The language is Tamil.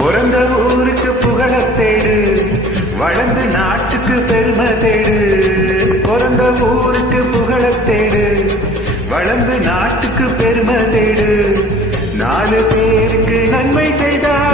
பிறந்த ஊருக்கு புகழத் தேடு, வளர்ந்து நாட்டுக்கு பெருமை தேடு. பிறந்த ஊருக்கு புகழத் தேடு, வளர்ந்து நாட்டுக்கு பெருமை தேடு. 4 பேருக்கு நன்மை செய்தார்